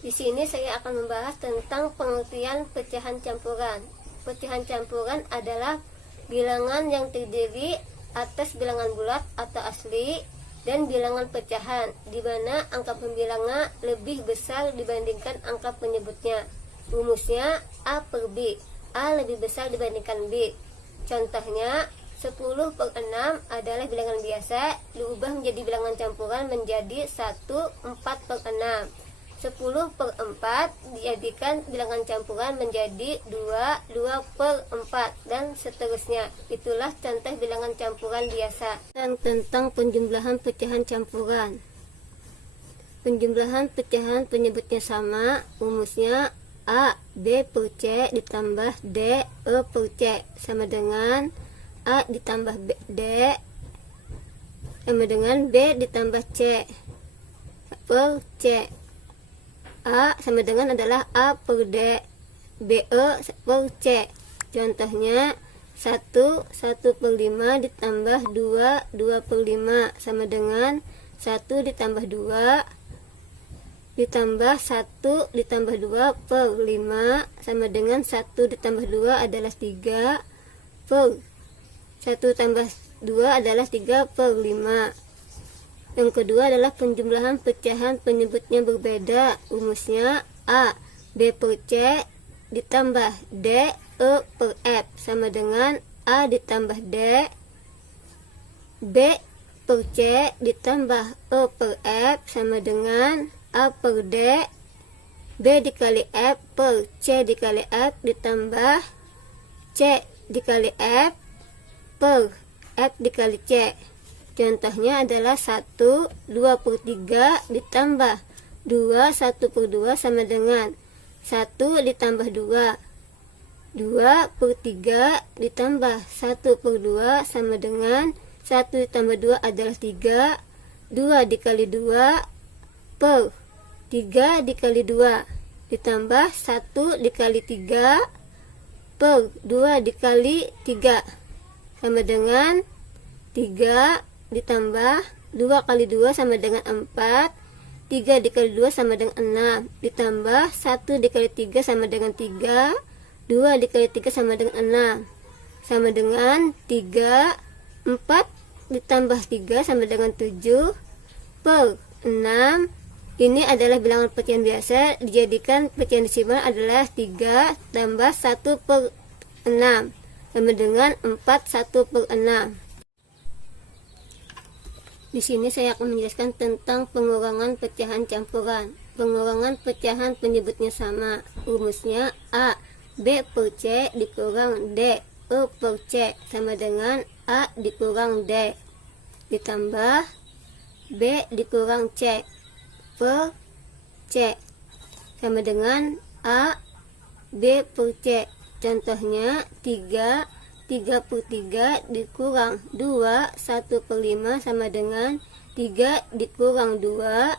Di sini saya akan membahas tentang pengertian pecahan campuran. Pecahan campuran adalah bilangan yang terdiri atas bilangan bulat atau asli dan bilangan pecahan, di mana angka pembilangnya lebih besar dibandingkan angka penyebutnya. Rumusnya A per B. A lebih besar dibandingkan B. Contohnya 10/6 adalah bilangan biasa diubah menjadi bilangan campuran menjadi 1/4/6. 10/4 dijadikan bilangan campuran menjadi 2/4 dan seterusnya. Itulah contoh bilangan campuran biasa. Dan tentang penjumlahan pecahan campuran. Penjumlahan pecahan penyebutnya sama, rumusnya A B per C ditambah D E per C sama dengan A ditambah D sama dengan B ditambah C per C. A sama dengan adalah A per D, BE per C. Contohnya 1/5 ditambah 2/5 sama dengan 1 ditambah 2 ditambah 1 ditambah 2/5 sama dengan 1 ditambah 2 adalah 3 per 1 tambah 2 adalah 3/5. Yang kedua adalah penjumlahan pecahan penyebutnya berbeda. Rumusnya A B per C ditambah D E per F sama dengan A ditambah D B per C ditambah E per F sama dengan A per D B dikali F per C dikali F ditambah C dikali F per F dikali C. Contohnya adalah 1/2/3 ditambah 1/2 sama dengan 1 ditambah 2 2/3 ditambah 1/2 sama dengan 1 ditambah 2 adalah 3. 2 dikali 2 per 3 dikali 2 ditambah 1 dikali 3 per 2 dikali 3 sama dengan 3 ditambah 2 kali 2 sama dengan 4. 3 dikali 2 sama dengan 6 ditambah 1 dikali 3 sama dengan 3. 2 dikali 3 sama dengan 6 sama dengan 3. 4 ditambah 3 sama dengan 7 per 6. Ini adalah bilangan pecahan biasa, dijadikan pecahan desimal adalah 3 tambah 1/6 sama dengan 4/1/6. Di sini saya akan menjelaskan tentang pengurangan pecahan campuran. Pengurangan pecahan penyebutnya sama, rumusnya A B per C dikurang D E per C sama dengan A dikurang D ditambah B dikurang C per C sama dengan A B per C. Contohnya 3/3 dikurang 1/5 sama dengan 3 dikurang 2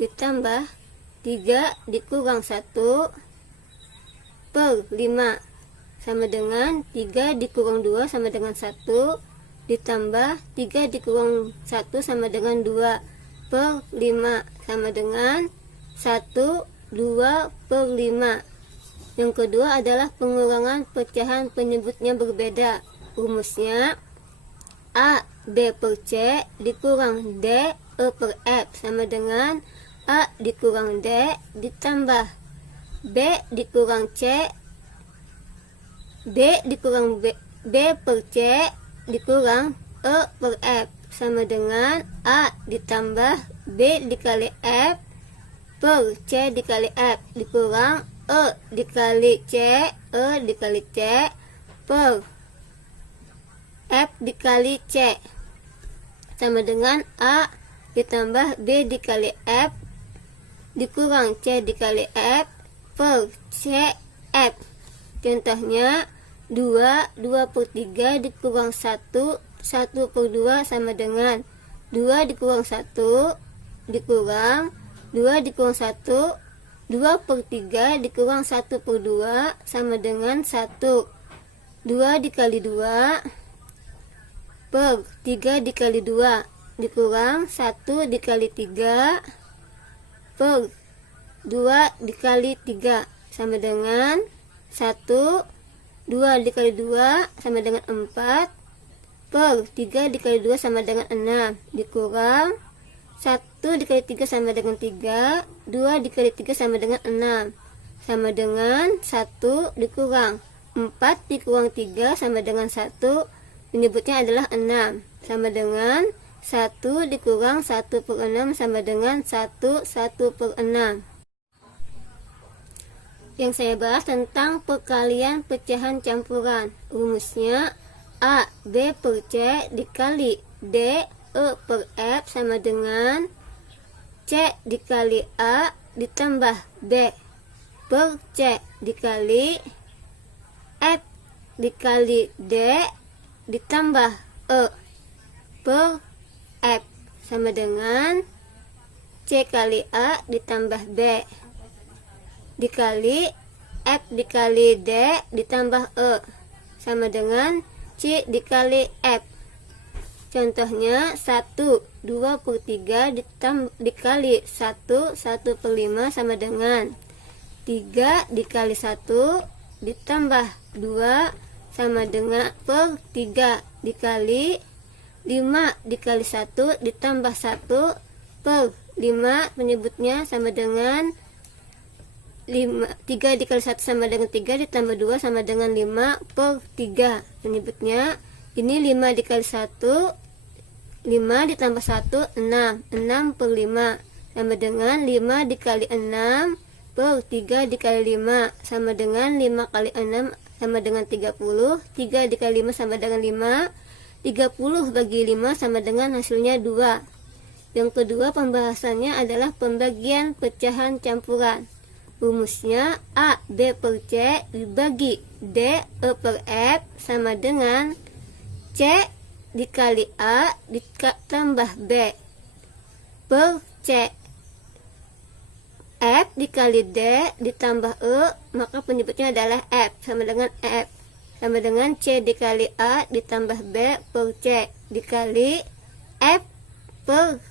ditambah 3 dikurang 1/5 sama dengan 3 dikurang 2 sama dengan 1 ditambah 3 dikurang 1 sama dengan 2/5 sama dengan 1/2/5. Yang kedua adalah pengurangan pecahan penyebutnya berbeda. Rumusnya A B per C dikurang D E per F sama dengan A dikurang D ditambah B dikurang C B dikurang B per C dikurang E per F sama dengan A ditambah B dikali F per C dikali F dikurang E dikali C E dikali C per F dikali C sama dengan A ditambah B dikali F dikurang C dikali F per C F. Contohnya 2/3 dikurang 1 1/2 sama dengan 2 dikurang 1 dikurang 2 dikurang 1 2/3 dikurang 1/2 sama dengan 1. 2 dikali 2 per 3 dikali 2 dikurang 1 dikali 3 per 2 dikali 3 sama dengan 1. 2 dikali 2 sama dengan 4, per 3 dikali 2 sama dengan 6, dikurang 1 dikali 3 sama dengan 3, 2 dikali 3 sama dengan 6, sama dengan 1 dikurang 4 dikurang 3 sama dengan 1, penyebutnya adalah 6, sama dengan 1 dikurang 1 per 6 sama dengan 1 per 6. Yang saya bahas tentang perkalian pecahan campuran. Rumusnya A B per C dikali D E per F sama dengan C dikali A ditambah B per C dikali F dikali D ditambah E per F sama dengan C kali A ditambah B dikali F dikali D ditambah E sama dengan C dikali F. Contohnya 1 2 per 3 dikali 1 per 5 sama dengan 3 dikali 1 ditambah 2 sama dengan per 3 dikali 5 dikali 1 ditambah 1 per 5, penyebutnya sama dengan 3 dikali 1 sama dengan 3 ditambah 2 sama dengan 5 per 3, penyebutnya ini 5 dikali 1 5 ditambah 1 6 per 5 sama dengan 5 dikali 6 per 3 dikali 5 sama dengan 5 kali 6 sama dengan 30, 3 dikali 5 sama dengan 5, 30 bagi 5 sama dengan hasilnya 2. Yang kedua pembahasannya adalah pembagian pecahan campuran. Rumusnya A B per C dibagi D E per F sama dengan C dikali A ditambah B per C F dikali D ditambah E, maka penyebutnya adalah F sama dengan F sama dengan C dikali A ditambah B per C dikali F per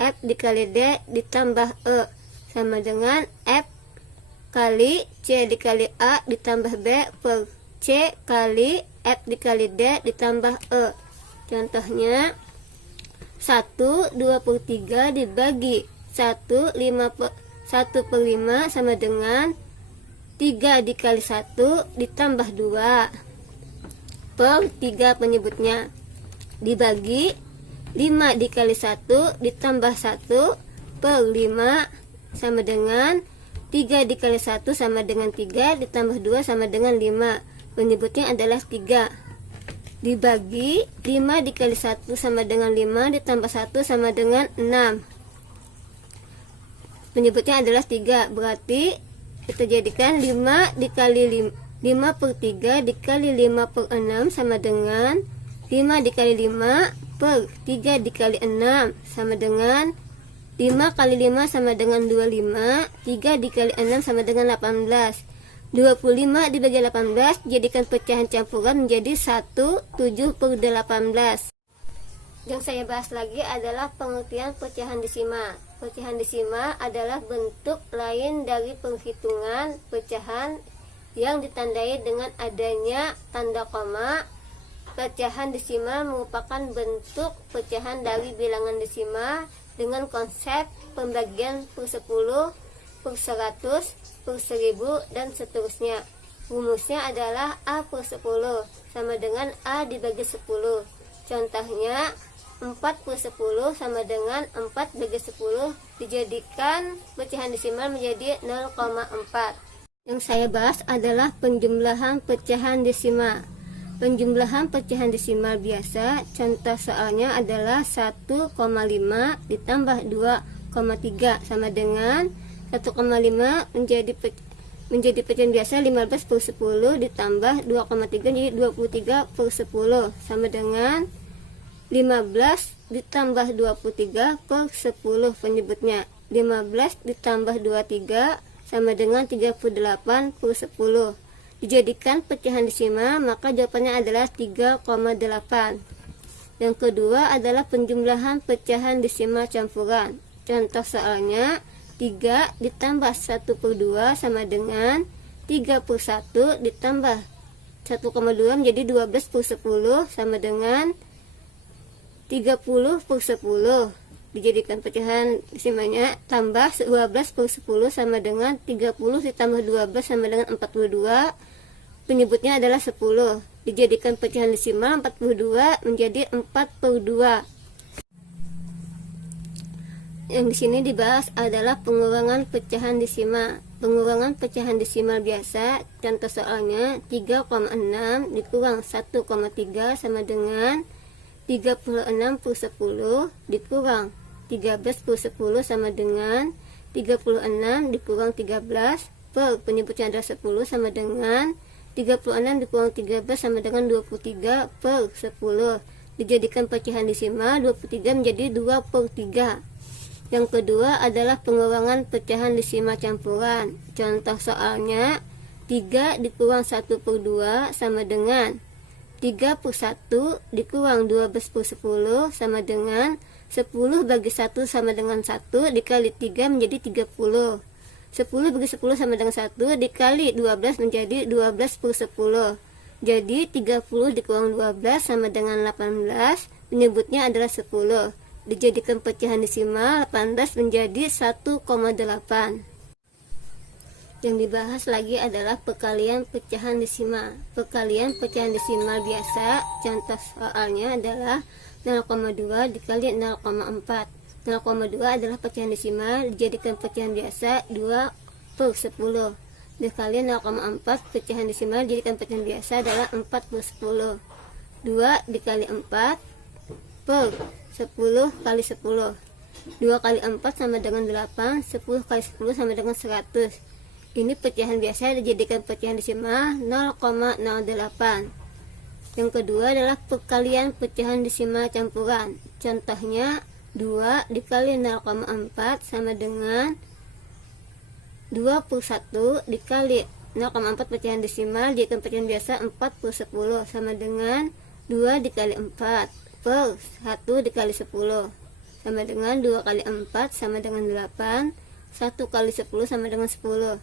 F dikali D ditambah E sama dengan F kali C dikali A ditambah B per C kali F dikali D ditambah E. Contohnya 1 2 per 3 dibagi 1 per 5 sama dengan 3 dikali 1 ditambah 2 per 3, penyebutnya dibagi 5 dikali 1 ditambah 1 per 5 sama dengan 3 dikali 1 sama dengan 3 ditambah 2 sama dengan 5, penyebutnya adalah 3 dibagi 5 dikali 1 sama dengan 5 ditambah 1 sama dengan 6, penyebutnya adalah 3, berarti kita jadikan 5 dikali 5 per 3 dikali 5 per 6 sama dengan 5 dikali 5 per 3 dikali 6 sama dengan 5 kali 5 sama dengan 25, 3 dikali 6 sama dengan 18, 25 dibagi 18, jadikan pecahan campuran menjadi 1 7 per 18. Yang saya bahas lagi adalah pengertian pecahan desimal. Pecahan desimal adalah bentuk lain dari penghitungan pecahan yang ditandai dengan adanya tanda koma. Pecahan desimal merupakan bentuk pecahan dari bilangan desimal dengan konsep pembagian per 10, per 100, per 1000, dan seterusnya. Rumusnya adalah A per 10 sama dengan A dibagi 10. Contohnya 4 per 10 sama dengan 4 bagi 10, dijadikan pecahan desimal menjadi 0,4. Yang saya bahas adalah penjumlahan pecahan desimal. Penjumlahan pecahan desimal biasa, contoh soalnya adalah 1,5 ditambah 2,3 sama dengan 1,5 menjadi pecahan biasa 15 per 10 ditambah 2,3 jadi 23 per 10 sama dengan 15 ditambah 23 per 10, penyebutnya 15 ditambah 23 sama dengan 38 per 10. Dijadikan pecahan desimal, maka jawabannya adalah 3,8. Yang kedua adalah penjumlahan pecahan desimal campuran. Contoh soalnya 3 ditambah 1/2 sama dengan 31 ditambah 1,2 menjadi 12/10 sama dengan 30/10. Dijadikan pecahan desimalnya tambah 12/10 sama dengan 30 ditambah 12 sama dengan 42. Penyebutnya adalah 10. Dijadikan pecahan desimal 42 menjadi 4/2. Yang di sini dibahas adalah pengurangan pecahan desimal. Pengurangan pecahan desimal biasa, contoh soalnya 3,6 dikurang 1,3 sama dengan 36/10 dikurang 13/10 sama dengan 36 dikurang 13 per penyebutnya adalah 10 sama dengan 36 dikurang 13 sama dengan 23/10. Dijadikan pecahan desimal 23 menjadi 2/3. Yang kedua adalah pengurangan pecahan desimal campuran. Contoh soalnya 3 dikurang 1/2 sama dengan 3/1 dikurang 12/10 sama dengan 10 bagi 1 sama dengan 1 dikali 3 menjadi 30. 10 bagi 10 sama dengan 1 dikali 12 menjadi 12/10. Jadi 30 dikurang 12 sama dengan 18. Penyebutnya adalah 10. Dijadikan pecahan desimal 18 menjadi 1,8. Yang dibahas lagi adalah perkalian pecahan desimal. Perkalian pecahan desimal biasa, contoh soalnya adalah 0,2 dikali 0,4. 0,2 adalah pecahan desimal, dijadikan pecahan biasa 2/10. Dikali 0,4 pecahan desimal, dijadikan pecahan biasa adalah 4/10. 2 dikali 4 per 10 kali 10. 2 kali 4 sama dengan 8. 10 kali 10 sama dengan 100. Ini pecahan biasa dijadikan pecahan desimal 0,08. Yang kedua adalah perkalian pecahan desimal campuran. Contohnya 2 dikali 0,4 sama dengan 21 dikali 0,4 pecahan desimal dijadikan pecahan biasa 4/10 sama dengan 2 dikali 4 per 1 dikali 10 sama dengan 2 kali 4 sama dengan 8. 1 kali 10 sama dengan 10.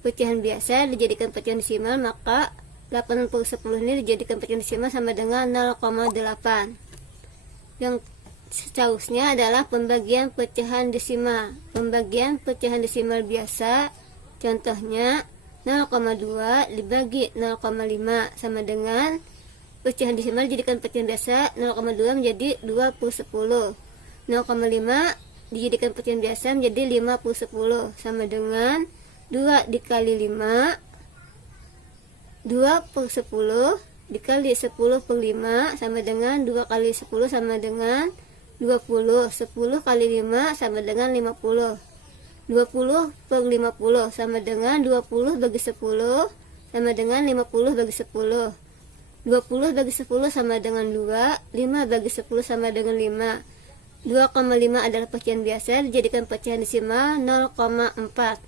Pecahan biasa dijadikan pecahan desimal, maka 8/10 ini dijadikan pecahan desimal sama dengan 0,8. Yang seterusnya adalah pembagian pecahan desimal. Pembagian pecahan desimal biasa, contohnya 0,2 dibagi 0,5 sama dengan pecahan desimal dijadikan pecahan biasa 0,2 menjadi 2/10. 0,5 dijadikan pecahan biasa menjadi 5/10 sama dengan 2 dikali 5 2/10 dikali 10/5 sama dengan 2 kali 10 sama dengan 20. 10 kali 5 sama dengan 50. 20/50 sama dengan 20 bagi 10 sama dengan 50 bagi 10. 20 bagi 10 sama dengan 2. 5 bagi 10 sama dengan 5. 2,5 adalah pecahan biasa, dijadikan pecahan desimal 0,4.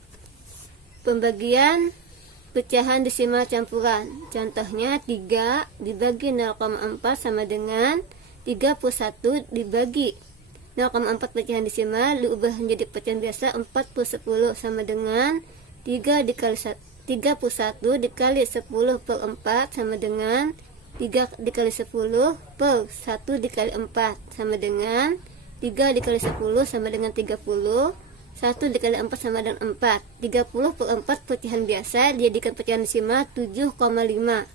Pembagian pecahan desimal campuran. Contohnya 3 dibagi 0,4 sama dengan 31 dibagi 0,4 pecahan desimal diubah menjadi pecahan biasa 4/10 sama dengan 3 dikali 31 dikali 10/4 sama dengan 3 dikali 10 per 1 dikali 4 sama dengan 3 dikali 10 sama dengan 30. 1 dikali 4 sama dengan 4. 30/4 pecahan biasa dijadikan pecahan desimal 7,5.